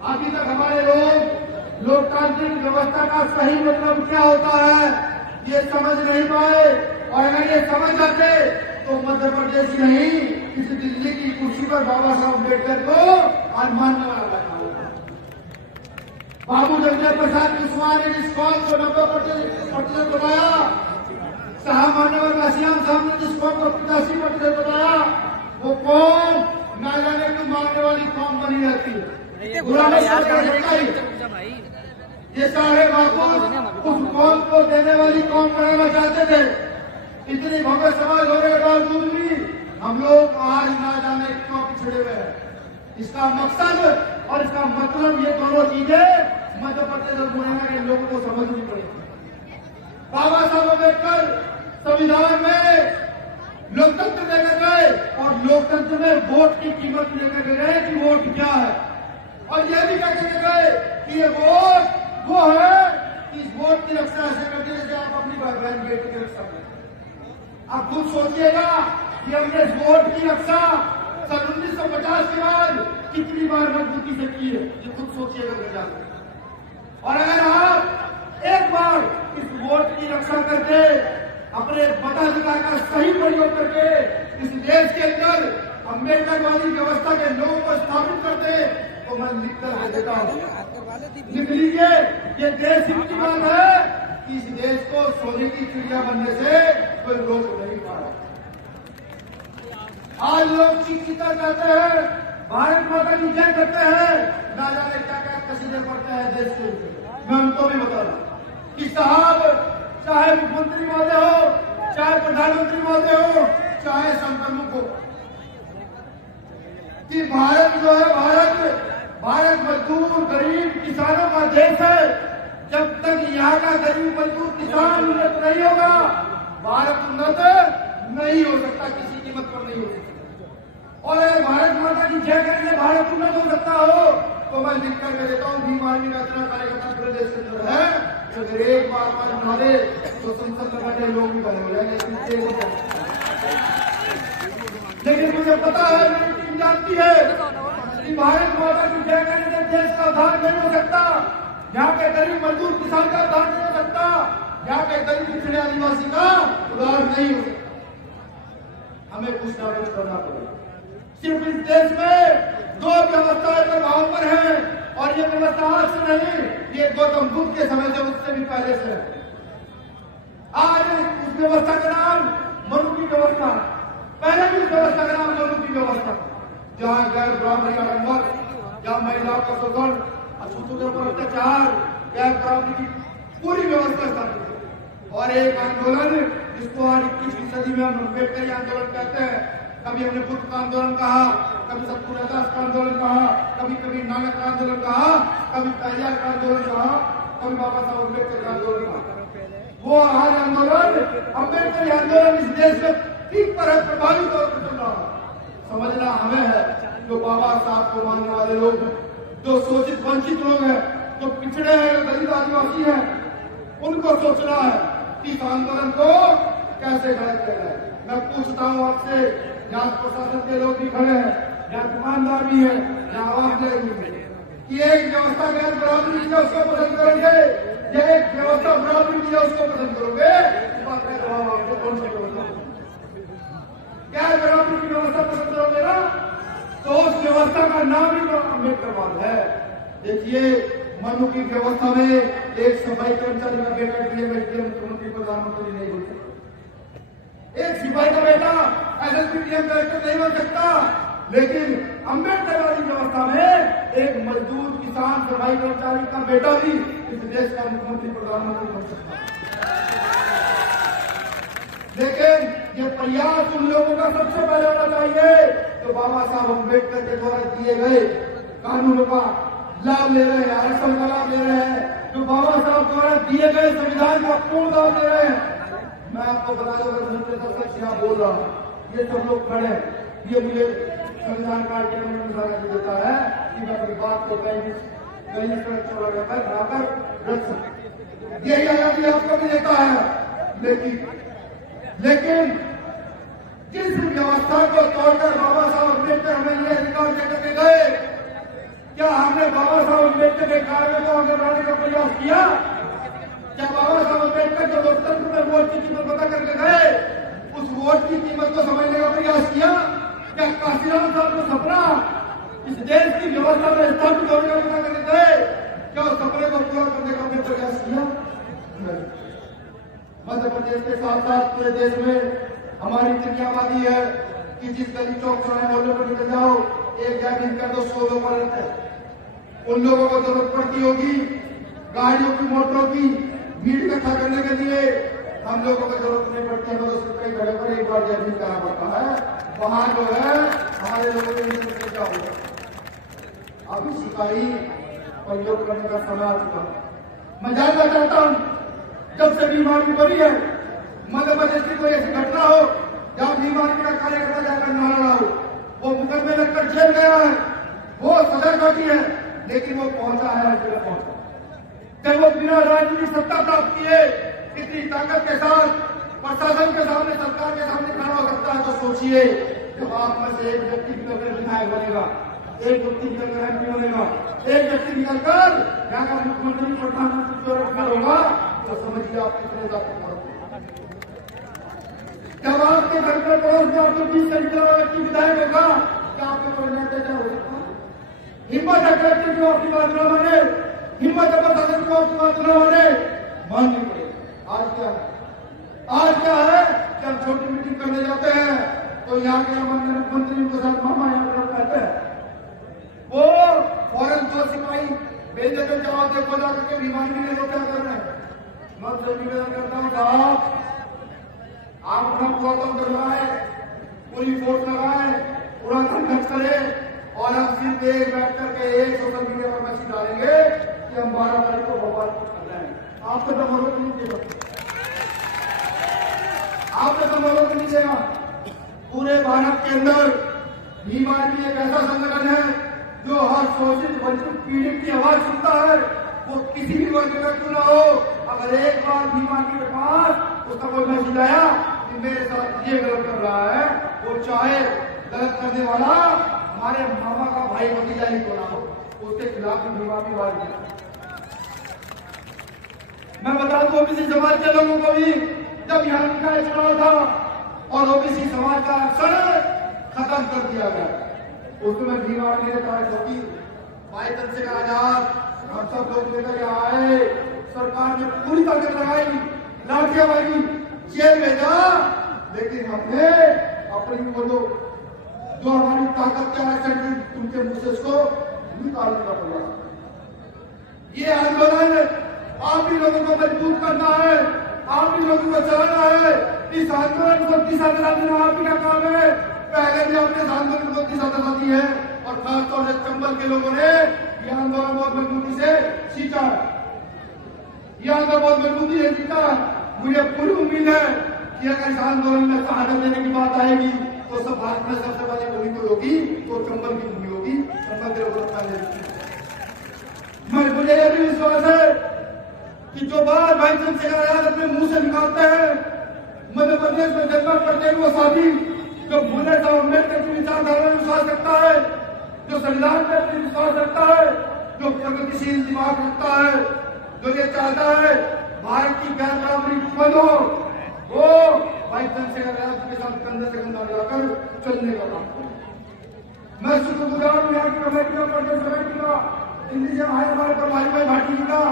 अभी तक हमारे लोग लोकतांत्रिक व्यवस्था का सही मतलब क्या होता है ये समझ नहीं पाए, और अगर ये समझ जाते तो मध्य प्रदेश नहीं किसी दिल्ली की कुर्सी पर बाबा साहब अम्बेडकर को आज मानने वाला बैठा होता। बाबू जगदेव प्रसाद कुशवाहा ने जिस कौम को 90% बनाया, साहब मान्यवर घनश्याम साहब ने जिस कौम को 85% बनाया, वो कौम ना जाने क्यों मांगने वाली कौम बनी रहती है। ये सारे बापू उस कौम को देने वाली कौम बनाना चाहते थे। इतनी भव्य समाज होने के बावजूद भी हम लोग आज ना जाने क्यों पिछड़े हुए हैं। इसका मकसद और इसका मतलब ये दोनों चीजें मध्य प्रदेश और हरियाणा के लोगों को समझनी पड़ेगी। बाबा साहब अम्बेडकर संविधान में लोकतंत्र लेकर गए और लोकतंत्र में वोट की कीमत लेकर गए कि वोट क्या है, और यह भी कहकर गए कि ये वोट वो है कि इस वोट की रक्षा ऐसे करते जैसे आप अपनी बहन बेटी की रक्षा करते। आप खुद सोचिएगा कि हमने इस वोट की रक्षा सन 1950 के बाद कितनी बार मजबूती से की है, ये खुद सोचिएगा। और अगर आप एक बार इस वोट की रक्षा करके अपने मताधिकार का सही प्रयोग करके इस देश के अंदर अम्बेडकरवादी व्यवस्था के लोगों को स्थापित करते तो मैं लिखकर देता हूँ, लिख लीजिए, ये देश की बात है कि इस देश को सोने की चिड़िया बनने से कोई रोक नहीं पा रहा। आज लोग चीखकर कहते हैं, भारत माता की जय करते हैं, ना जाने क्या क्या कसीदे पढ़ते हैं देश के। मैं उनको भी बता रहा कि साहब, चाहे मुख्यमंत्री महोदय हो, चाहे प्रधानमंत्री महोदय हो, चाहे संप्रमुख हो, कि भारत जो है भारत मजदूर गरीब किसानों का देश है। जब तक यहाँ का गरीब मजदूर किसान उन्नत नहीं होगा, भारत उन्नत नहीं हो सकता, किसी कीमत पर नहीं हो सकता। और अगर भारत माता की जय करके भारत उन्नत हो सकता हो तो मैं लिख करके देता हूँ, भीम आर्मी का इतना कार्यकर्ता पूरे देश के अंदर है, अगर एक बार बना दे तो संसद में बैठे लोग भी बने हो जाएंगे। लेकिन मुझे पता है, मेरी टीम जानती है कि भारत माता की जय करने से देश का उद्धार नहीं हो सकता, यहाँ के गरीब मजदूर किसान का उद्धार नहीं हो सकता, यहाँ के गरीब पिछड़े आदिवासी का उद्धार नहीं हो सकता। हमें कुछ ना कुछ करना पड़ेगा। सिर्फ इस देश में दो व्यवस्थाएं प्रभाव पर है, और ये व्यवस्था आज से नहीं, ये गौतम बुद्ध के समय से, उससे भी पहले से है। आज उस व्यवस्था का नाम मनु की व्यवस्था, पहले भी उस व्यवस्था का नाम मनु की व्यवस्था, जहाँ गैर बराबरी का नंबर, जहाँ महिलाओं का शोषण, अछूतों पर अत्याचार, गैर बराबरी की पूरी व्यवस्था स्थापित है। और एक आंदोलन जिसको आज 21वीं सदी में हम अम्बेडकर आंदोलन कहते हैं, कभी हमने बुद्ध का आंदोलन कहा, कभी सतपुरादास का आंदोलन कहा, कभी नानक का आंदोलन कहा, कभी पेरियार का आंदोलन कहा, कभी बाबा साहब अम्बेडकर का आंदोलन कहा। वो आज आंदोलन अम्बेडकर आंदोलन इस देश में ठीक पर है, प्रभावी तौर पर चल रहा है। समझना हमें है, जो बाबा साहब को मानने वाले लोग हैं, जो शोषित वंचित लोग हैं, जो पिछड़े हैं, जो दलित आदिवासी हैं, उनको सोचना है कि इस आंदोलन को कैसे खड़ा किया जाए। मैं पूछता हूँ आपसे, यहाँ प्रशासन के लोग भी खड़े हैं, यहाँ दुकानदार भी है, यहाँ आवाज दे रही है कि एक व्यवस्था गैर बराबरी की है उसको पसंद करोगे, या एक व्यवस्था बराबरी की है उसको पसंद करोगे? इस बात का जवाब आपको कौन सी व्यवस्था? गैर बराबरी की व्यवस्था पसंद करोगे ना, तो उस व्यवस्था का नाम ही अम्बेडकरवाद है। देखिए, मनु की व्यवस्था में एक सफाई कर्मचारी का बेटा डीएम मुख्यमंत्री प्रधानमंत्री नहीं बोल सकता, एक सिपाही का बेटा एसएसपी डीएम कलेक्टर नहीं बन सकता, लेकिन अम्बेडकर वाली व्यवस्था में एक मजदूर किसान सफाई कर्मचारी का बेटा भी इस देश का मुख्यमंत्री प्रधानमंत्री बन सकता है। लेकिन ये प्रयास उन लोगों का सबसे पहले होना चाहिए जो बाबा साहब अम्बेडकर के द्वारा दिए गए कानूनों का लाभ ले रहे हैं, आरक्षण का लाभ ले रहे हैं, जो बाबा साहब द्वारा दिए गए संविधान का पूर्ण लाभ ले रहे हैं। मैं आपको बता दूंगा, बोल रहा हूँ, ये सब लोग खड़े हैं, ये मुझे संविधान का आर्टिकल देता है कि मैं अपनी बात को कहीं रख सकूं, यही आजादी आपको भी देता है। लेकिन जिस व्यवस्था को तोड़कर बाबा साहब अम्बेडकर हमें ये अधिकार देकर के गए क्या हमने बाबा साहब अम्बेडकर के कार्य को आगे बढ़ाने का प्रयास किया? क्या बाबा साहब अम्बेडकर जो लोकतंत्र में वोट की कीमत पता करके गए, उस वोट की कीमत को समझने का प्रयास किया? क्या काशीराम साहब को सपना इस देश की व्यवस्था में स्थापित होने का पता करके गए? क्या उस सपने को पूरा करने का हमने प्रयास किया? मध्य प्रदेश के साथ साथ पूरे देश में हमारी इतनी आबादी है कि जिस गली चौक चौराहे मोहल्ले पर निकल जाओ, एक गैबिन कर दो, 100 लोग रहते हैं। उन लोगों को जरूरत पड़ती होगी गाड़ियों की, मोटरों की भीड़ इकट्ठा करने के लिए। हम लोगों को जरूरत नहीं पड़ती है, कई जगह पर एक बार गैबिन करना पड़ता है। वहां जो है हमारे लोगों को क्या होगा? अभी सिपाही प्रयोग करने का समय आ चुका है। मैं जानना चाहता हूं, जब से बीमारी बढ़ी है, मध्य प्रदेश की कोई ऐसी घटना हो जहां बीमारी का कार्यकर्ता जाकर न रहा हो, वो मुकदमे लगकर जेल गया है, वो सजा काटी है, लेकिन वो पहुंचा है आज तक पहुंचा। जब वो बिना राजनीतिक सत्ता प्राप्त किए इतनी ताकत के साथ प्रशासन के सामने, सरकार के सामने खड़ा हो सकता है, तो सोचिए जब आप में से एक व्यक्ति निकलकर विधायक बनेगा, एक व्यक्ति निकलकर एमपी बनेगा, एक व्यक्ति निकलकर जाकर मुख्यमंत्री, प्रधानमंत्री होगा, तो समझिए आप कितने ज्यादा। जब आपके घर पर पड़ोस में आपके 20 व्यक्ति विधायक होगा, क्या आपके कोई नेता हो सकता है? हिम्मत है कलेक्टर की आपकी बात न माने, हिम्मत है प्रशासन की आपकी बात न माने, माननी पड़ेगी। आज क्या है? आज क्या है कि हम छोटी मीटिंग करने जाते हैं तो यहाँ के मुख्यमंत्री के साथ मामा यहाँ पर कहते हैं, वो फौरन 2 सिपाही भेज देते, जवाब देखो जाकर के बीमारी में लोग क्या कर रहे हैं। मैं तो निवेदन करता हूँ साहब, आप अपना पूरा काम कर रहा है, पूरी फोर्स लगाए, पूरा संघर्ष करें और हम सिर्फ एक बैठ करके एक सोशल मीडिया पर मैसेज डालेंगे कि हम 12 तारीख को भोपाल कर रहे हैं। आपको तो मदद नहीं देगा, आपको तो मदद नहीं देगा। पूरे भारत के अंदर भीम आर्मी एक ऐसा संगठन है जो हर शोषित वंचित पीड़ित की आवाज सुनता है, वो किसी भी वर्ग का क्यों ना हो। अगर एक बार भीम आर्मी के पास उसका कोई मैसेज आया कि मेरे साथ ये गलत कर रहा है, वो चाहे गलत करने वाला हमारे मामा का भाई भतीजा ही क्यों ना हो, उसके खिलाफ भीम आर्मी आवाज दिया। मैं बता दूं ओबीसी समाज के लोगों को भी, जब यहाँ निकाय चुनाव था और ओबीसी समाज का आरक्षण खत्म कर दिया गया, उसमें भीम आर्मी ने कहा कि भाई चंद्रशेखर आजाद हम सब लोग लेकर यहाँ आए, सरकार ने पूरी ताकत लगाई, लाठियां मारी, जेल भेजा, लेकिन हमने अपनी वो जो हमारी ताकत के आरक्षण उनके मुंह से उसको निकालने का प्रयास। ये आंदोलन आप ही लोगों को मजबूत करना है, आप ही लोगों को चलाना है। इस आंदोलन को दिशा दिलाना आप ही का काम है। पहले भी आपने इस आंदोलन को दिशा दिला दी है और खासतौर से चंबल के लोगों ने यह आंदोलन बहुत मजबूती से सींचा है, यह आंदोलन बहुत मजबूती से सींचा। मुझे पूरी उम्मीद है कि अगर इस आंदोलन में शहादत देने की बात आएगी तो सब भारत में सबसे पहले भूमि को होगी, तो चंबल की भूमि होगी। चंबल के लोगों मुझे यह भी विश्वास है कि जो बात भाई चंद्रशेखर आजाद अपने मुंह से निकालते हैं, मध्य प्रदेश में जन्म करते हुए साथी जो भूले साहब अम्बेडकर की विचारधारा में विश्वास रखता है, जो संविधान में विश्वास रखता है, जो प्रगतिशील दिमाग रखता है, जो ये चाहता है भारत की गैर बराबरी बंद हो, वो भाई चंद्रशेखर आजाद के साथ कंधे से कंधा मिलाकर चलने का काम करें। मैं शुक्रगुजार हूँ यहाँ की कमेटी का, प्रदेश कमेटी का, दिल्ली से आए हमारे प्रभारी भाई भाटी जी का,